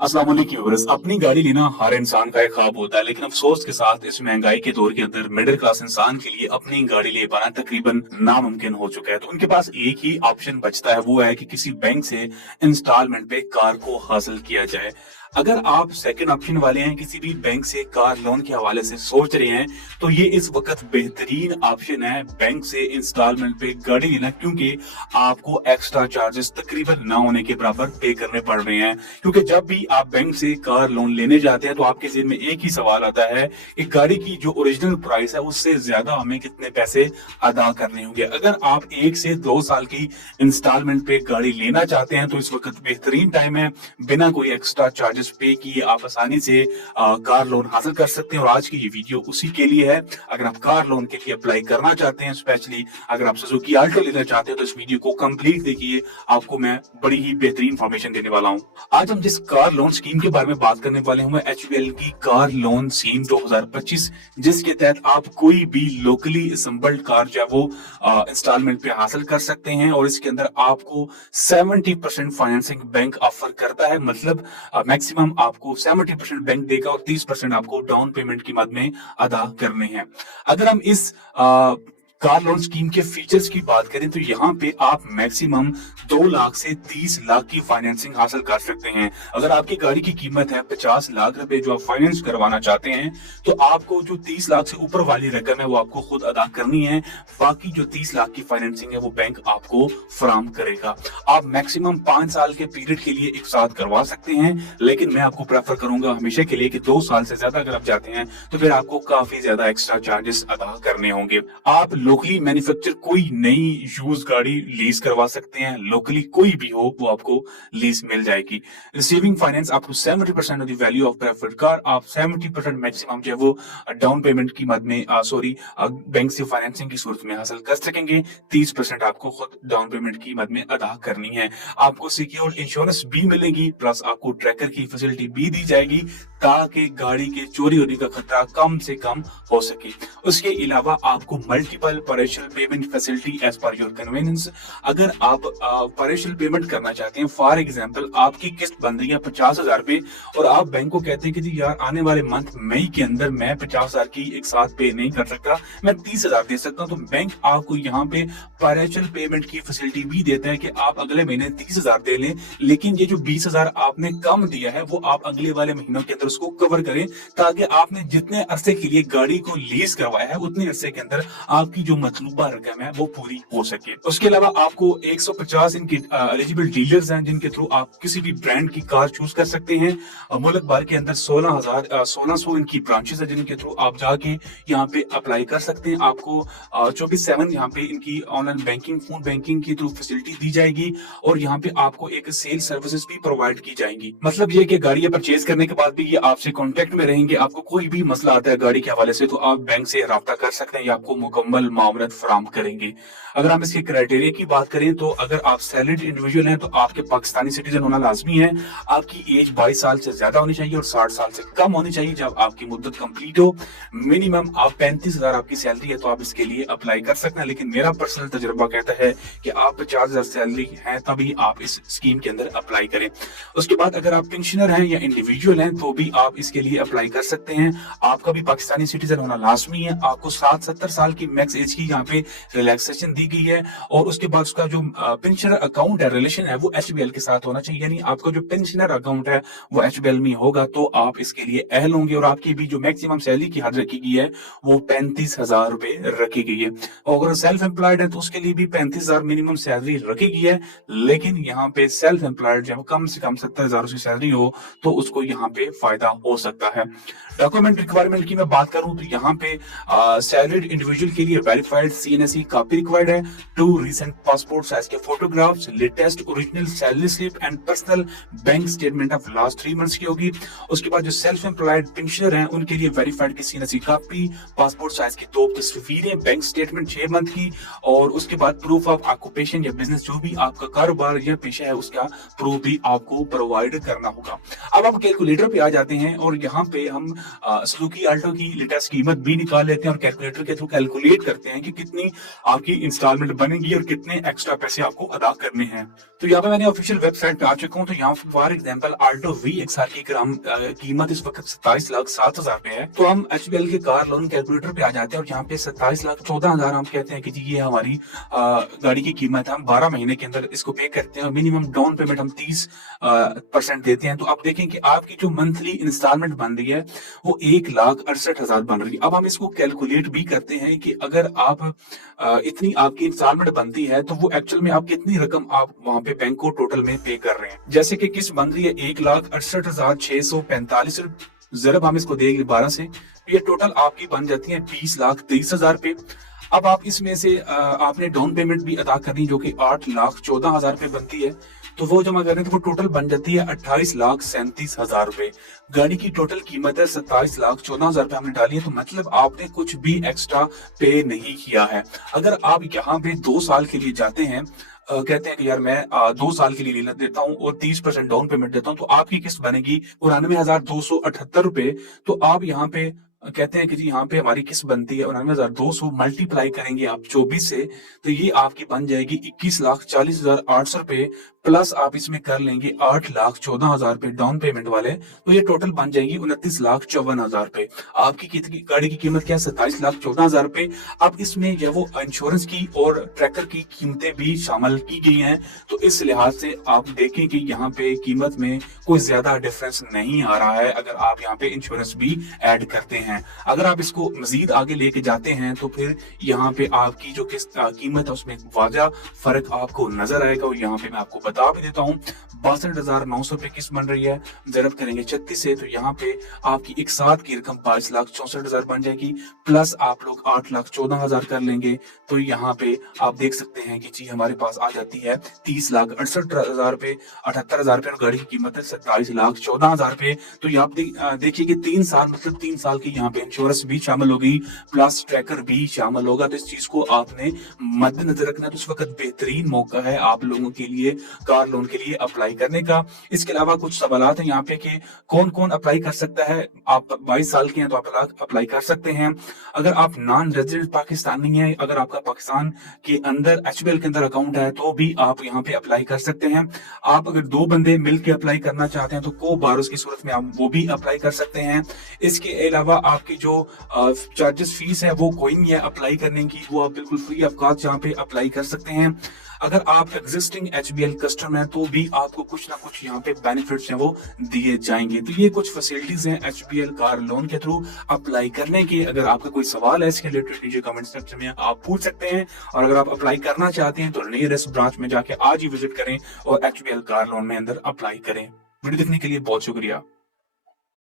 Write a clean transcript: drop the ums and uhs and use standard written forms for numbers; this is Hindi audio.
अस्सलाम वालेकुम व्यूअर्स। अपनी गाड़ी लेना हर इंसान का एक ख्वाब होता है, लेकिन अफसोस के साथ इस महंगाई के दौर के अंदर मिडिल क्लास इंसान के लिए अपनी गाड़ी ले पाना तकरीबन नामुमकिन हो चुका है। तो उनके पास एक ही ऑप्शन बचता है, वो है कि किसी बैंक से इंस्टॉलमेंट पे कार को हासिल किया जाए। अगर आप सेकंड ऑप्शन वाले हैं, किसी भी बैंक से कार लोन के हवाले से सोच रहे हैं, तो ये इस वक्त बेहतरीन ऑप्शन है बैंक से इंस्टॉलमेंट पे गाड़ी लेना, क्योंकि आपको एक्स्ट्रा चार्जेस तकरीबन ना होने के बराबर पे करने पड़ रहे हैं। क्योंकि जब भी आप बैंक से कार लोन लेने जाते हैं तो आपके जेब में एक ही सवाल आता है कि गाड़ी की जो ओरिजिनल प्राइस है उससे ज्यादा हमें कितने पैसे अदा करने होंगे। अगर आप 1 से 2 साल की इंस्टॉलमेंट पे गाड़ी लेना चाहते हैं तो इस वक्त बेहतरीन टाइम है। बिना कोई एक्स्ट्रा चार्जेस पे किए आप आसानी से कार लोन हासिल कर सकते हैं, और आज की ये वीडियो उसी के लिए है। अगर आप कार लोन के लिए अप्लाई करना चाहते हैं, स्पेशली अगर आप सुजुकी आल्टो लेना चाहते हैं, तो इस वीडियो को कंप्लीट देखिए, आपको मैं बड़ी ही बेहतरीन इंफॉर्मेशन देने वाला हूं। आज हम जिस कार लोन स्कीम के बारे में बात करने वाले हैं HBL की कार लोन स्कीम 2025, जिसके तहत आप कोई भी लोकली असम्बल्ड कार जो है वो इंस्टॉलमेंट पे हासिल कर सकते हैं, और इसके अंदर आपको 70% फाइनेंसिंग बैंक ऑफर करता है। मतलब मैक्सिमम आपको 70% बैंक देगा और 30% आपको डाउन पेमेंट की मद में अदा करने हैं। अगर हम इस कार लोन स्कीम के फीचर्स की बात करें तो यहाँ पे आप मैक्सिमम 2 लाख से 30 लाख की फाइनेंसिंग हासिल कर सकते हैं। अगर आपकी गाड़ी की कीमत है 50 लाख रुपए जो आप फाइनेंस करवाना चाहते हैं, तो आपको जो 30 लाख से ऊपर वाली रकम है वो आपको खुद अदा करनी है। बाकी जो 30 लाख की फाइनेंसिंग है वो बैंक आपको फराम करेगा। आप मैक्सिमम 5 साल के पीरियड के लिए एक साथ करवा सकते हैं, लेकिन मैं आपको प्रेफर करूंगा हमेशा के लिए कि 2 साल से ज्यादा अगर आप जाते हैं तो फिर आपको काफी ज्यादा एक्स्ट्रा चार्जेस अदा करने होंगे। आप लोकली मैन्युफैक्चर कोई नई यूज गाड़ी लीज करवा सकते हैं, लोकली कोई भी हो वो आपको लीज मिल जाएगी। रिसीविंग फाइनेंस आपको 70% of the value of preferred car, आप 70% मैक्सिमम जो है वो डाउन पेमेंट की मद में बैंक से फाइनेंसिंग की सूरत में हासिल कर सकेंगे। 30% आपको खुद डाउन पेमेंट की मद में अदा करनी है। आपको सिक्योर्ड इंश्योरेंस भी मिलेगी, प्लस आपको ट्रैकर की फैसिलिटी भी दी जाएगी, ताकि गाड़ी के चोरी होने का खतरा कम से कम हो सके। उसके अलावा आपको multiple partial payment facility as per your convenience. अगर आप पार्शियल पेमेंट करना चाहते हैं, फॉर एग्जांपल आपकी किस्त बन रही है 50,000 पे, और आप बैंक को कहते हैं कि जी यार आने वाले मंथ मई के अंदर मैं 50,000 की एक साथ पे नहीं कर सकता, मैं 30,000 दे सकता हूं, तो बैंक आपको यहाँ पे पार्शियल पेमेंट की फैसिलिटी भी देता है कि आप अगले महीने 30,000 दे लें, लेकिन ये जो 20,000 आपने कम दिया है वो आप अगले वाले महीनों के अंदर उसको कवर करें, ताकि आपने जितने अरसे के लिए गाड़ी को लीज करवाया है उतने अरसे के अंदर आपकी जो मतलूबा रकम है वो पूरी हो सके। उसके अलावा आपको 150 इनके एलिजिबल डीलर्स हैं जिनके थ्रू आप किसी भी ब्रांड की कार चूज कर सकते हैं। मुल्क भर के अंदर 1600 इनकी ब्रांचेस है जिनके थ्रू आप जाके यहाँ पे अप्लाई कर सकते हैं। आपको 24/7 यहाँ पे इनकी ऑनलाइन बैंकिंग, फोन बैंकिंग की थ्रू फैसिलिटी दी जाएगी, और यहाँ पे आपको एक सेल सर्विसेज भी प्रोवाइड की जाएंगी। मतलब ये कि गाड़ी परचेज करने के बाद भी ये आपसे कांटेक्ट में रहेंगे। आपको कोई भी मसला आता है गाड़ी के हवाले से तो आप बैंक से राब्ता कर सकते हैं, या आपको मुकम्मल मामलत फराम करेंगे। अगर हम इसके क्राइटेरिया की बात करें तो अगर आप सैलरीड इंडिविजुअल हैं तो आपके पाकिस्तानी सिटीजन होना लाजमी है। आपकी एज 22 साल से ज्यादा होनी चाहिए और 60 साल से कम होनी चाहिए जब आपकी मुद्दत कंप्लीट हो। मिनिमम आप 35,000 आपकी सैलरी है तो आप इसके लिए अप्लाई कर सकते हैं, लेकिन मेरा पर्सनल तजुर्बा कहता है कि आप 50,000 सैलरी है तभी आप इस स्कीम के अंदर अप्लाई करें। उसके बाद अगर आप पेंशनर हैं या इंडिविजुअल हैं तो भी आप इसके लिए अप्लाई कर सकते हैं। आपका भी पाकिस्तानी सिटीजन होना लाजमी है। आपको 60-70 साल की मैक्स एज की यहाँ पे रिलैक्सेशन दी गई है, और उसके बाद उसका जो पेंशनर अकाउंट है, रिलेशन है, वो HBL के साथ होना चाहिए। यानी आपका जो पेंशनर अकाउंट है वो HBL में होगा तो आप इसके लिए अहल होंगे। और आपकी भी जो मैक्सिमम सैलरी की हद रखी गई है वो 35,000 रुपए रखी गई है। और अगर सेल्फ एम्प्लॉयड है तो उसके लिए भी 35,000 मिनिमम सैलरी रखी गई है, लेकिन यहाँ पे सेल्फ एम्प्लॉयड जब कम से कम 70,000 की सैलरी हो तो उसको यहाँ पे फायदा हो सकता है। डॉक्यूमेंट रिक्वायरमेंट की मैं बात करूं तो यहाँ पे सैलरीड इंडिविजुअल के लिए वेरीफाइड CNSE कॉपी रिक्वायर्ड है, 2 रीसेंट पासपोर्ट साइज के photographs, latest original salary slip and personal bank statement of last 3 months की होगी। उसके बाद जो सेल्फ एम्प्लॉयड पेंशनर हैं उनके लिए वेरीफाइड की CNSE कॉपी, पासपोर्ट साइज की 2 तस्वीरें, बैंक स्टेटमेंट 6 मंथ की, और उसके बाद प्रूफ ऑफ ऑक्यूपेशन या बिजनेस जो भी आपका कारोबार या पेशा है उसका प्रूफ भी आपको प्रोवाइड करना होगा। अब आप कैलकुलेटर पे आ जाते जाते हैं और यहाँ पे हम सुजुकी अल्टो की लेटेस्ट कीमत भी निकाल लेते हैं और कैलकुलेटर के थ्रू कैलकुलेट करते हैं कि कितनी आपकी इंस्टॉलमेंट बनेगी और कितने एक्स्ट्रा पैसे आपको अदा करने हैं। तो यहाँ पे मैंने ऑफिशियल वेबसाइट पे आ चुका हूँ। तो यहाँ फॉर एग्जांपल अल्टो VXR की कीमत इस वक्त 27,07,000 पे है। तो हम HBL के कार लोन कैलकुलेटर पे आ जाते हैं और यहाँ पे 27,14,000 हम कहते हैं कि जी ये हमारी गाड़ी की कीमत है। हम 12 महीने के अंदर इसको पे करते हैं और मिनिमम डाउन पेमेंट हम 30% देते हैं। तो आप देखें कि आपकी जो मंथली इंस्टॉलमेंट बन रही है वो 1,68,000 बन रही है। अब हम इसको कैलकुलेट भी करते हैं कि अगर आप इतनी आपकी इंस्टॉलमेंट बनती है तो वो एक्चुअल में आप कितनी रकम आप वहां पे बैंक को टोटल में पे कर रहे हैं। जैसे कि किस्त बन रही है 1,68,645, जरब हम इसको देंगे 12 से, ये टोटल आपकी बन जाती है 20,23,000 पे। अब आप इसमें से आपने डाउन पेमेंट भी अदा करनी जो कि 8,14,000 पे बनती है। तो वो जमा करें तो वो टोटल बन जाती है 28,37,000 रुपए। गाड़ी की टोटल कीमत है 27,14,000 रुपए हमने डाली है। तो मतलब आपने कुछ भी एक्स्ट्रा पे नहीं किया है। अगर आप यहाँ पे 2 साल के लिए जाते हैं, कहते हैं कि यार मैं 2 साल के लिए ले देता हूँ और 30% डाउन पेमेंट देता हूँ, तो आपकी किस्त बनेगी 99,278 रुपए। तो आप यहाँ पे कहते हैं कि जी यहाँ पे हमारी किस्त बनती है 99,200, मल्टीप्लाई करेंगे आप 24 से, तो ये आपकी बन जाएगी 21,40,800 रुपए। प्लस आप इसमें कर लेंगे 8,14,000 रुपए डाउन पेमेंट वाले, तो ये टोटल बन जाएगी 29,54,000 रुपए। आपकी गाड़ी की कीमत क्या है? 27,14,000 रुपए। अब इसमें जो वो इंश्योरेंस की और ट्रैकर की कीमतें भी शामिल की गई हैं। तो इस लिहाज से आप देखें कि यहाँ पे कीमत में कोई ज्यादा डिफरेंस नहीं आ रहा है अगर आप यहाँ पे इंश्योरेंस भी ऐड करते हैं। अगर आप इसको मजीद आगे लेके जाते हैं तो फिर यहाँ पे आपकी जो कीमत है उसमें वाजा फर्क आपको नजर आएगा। और यहाँ पे मैं आपको बता भी देता हूँ 62,900 रुपए किस्त बन रही है, जरब करेंगे 36 से, तो यहाँ पे आपकी एक साथ की रकम 5,64,000 बन जाएगी। प्लस आप लोग 8,14,000 कर लेंगे, तो यहाँ पे आप देख सकते हैं कि जी हमारे पास आ जाती है 30,68,000 रुपए, 78,000 रुपए। गाड़ी की कीमत है 27,14,000 रुपए। तो ये आप देखिए कि 3 साल मतलब 3 साल की यहाँ पे इंश्योरेंस भी शामिल होगी, प्लस ट्रैकर भी शामिल होगा। तो इस चीज को आपने मद्देनजर रखना। तो इस वक्त बेहतरीन मौका है आप लोगों के लिए कार लोन के लिए अप्लाई करने का। इसके अलावा कुछ सवालात हैं यहाँ पे कि कौन कौन अप्लाई कर सकता है। आप 22 साल के हैं तो आप अप्लाई कर सकते हैं। अगर आप नॉन रेजिडेंट पाकिस्तानी हैं, अगर आपका पाकिस्तान के अंदर HBL के अंदर अकाउंट है तो भी आप यहाँ पे अप्लाई कर सकते हैं। आप अगर 2 बंदे मिलकर अप्लाई करना चाहते हैं तो को बारोस की सूरत में आप वो भी अप्लाई कर सकते हैं। इसके अलावा आपकी जो चार्जेस फीस है वो कोई नहीं है अप्लाई करने की, वो आप बिल्कुल फ्री ऑफ कॉस्ट यहाँ पे अप्लाई कर सकते हैं। अगर आप एग्जिस्टिंग HBL कस्टमर हैं तो भी आपको कुछ ना कुछ यहाँ पे बेनिफिट्स हैं वो दिए जाएंगे। तो ये कुछ फैसिलिटीज हैं HBL कार लोन के थ्रू अप्लाई करने की। अगर आपका कोई सवाल है इसके रिलेटेड नीचे कमेंट सेक्शन में आप पूछ सकते हैं। और अगर आप अप्लाई करना चाहते हैं तो नियरेस्ट ब्रांच में जाके आज ही विजिट करें और HBL कार लोन में अंदर अप्लाई करें। वीडियो देखने के लिए बहुत शुक्रिया।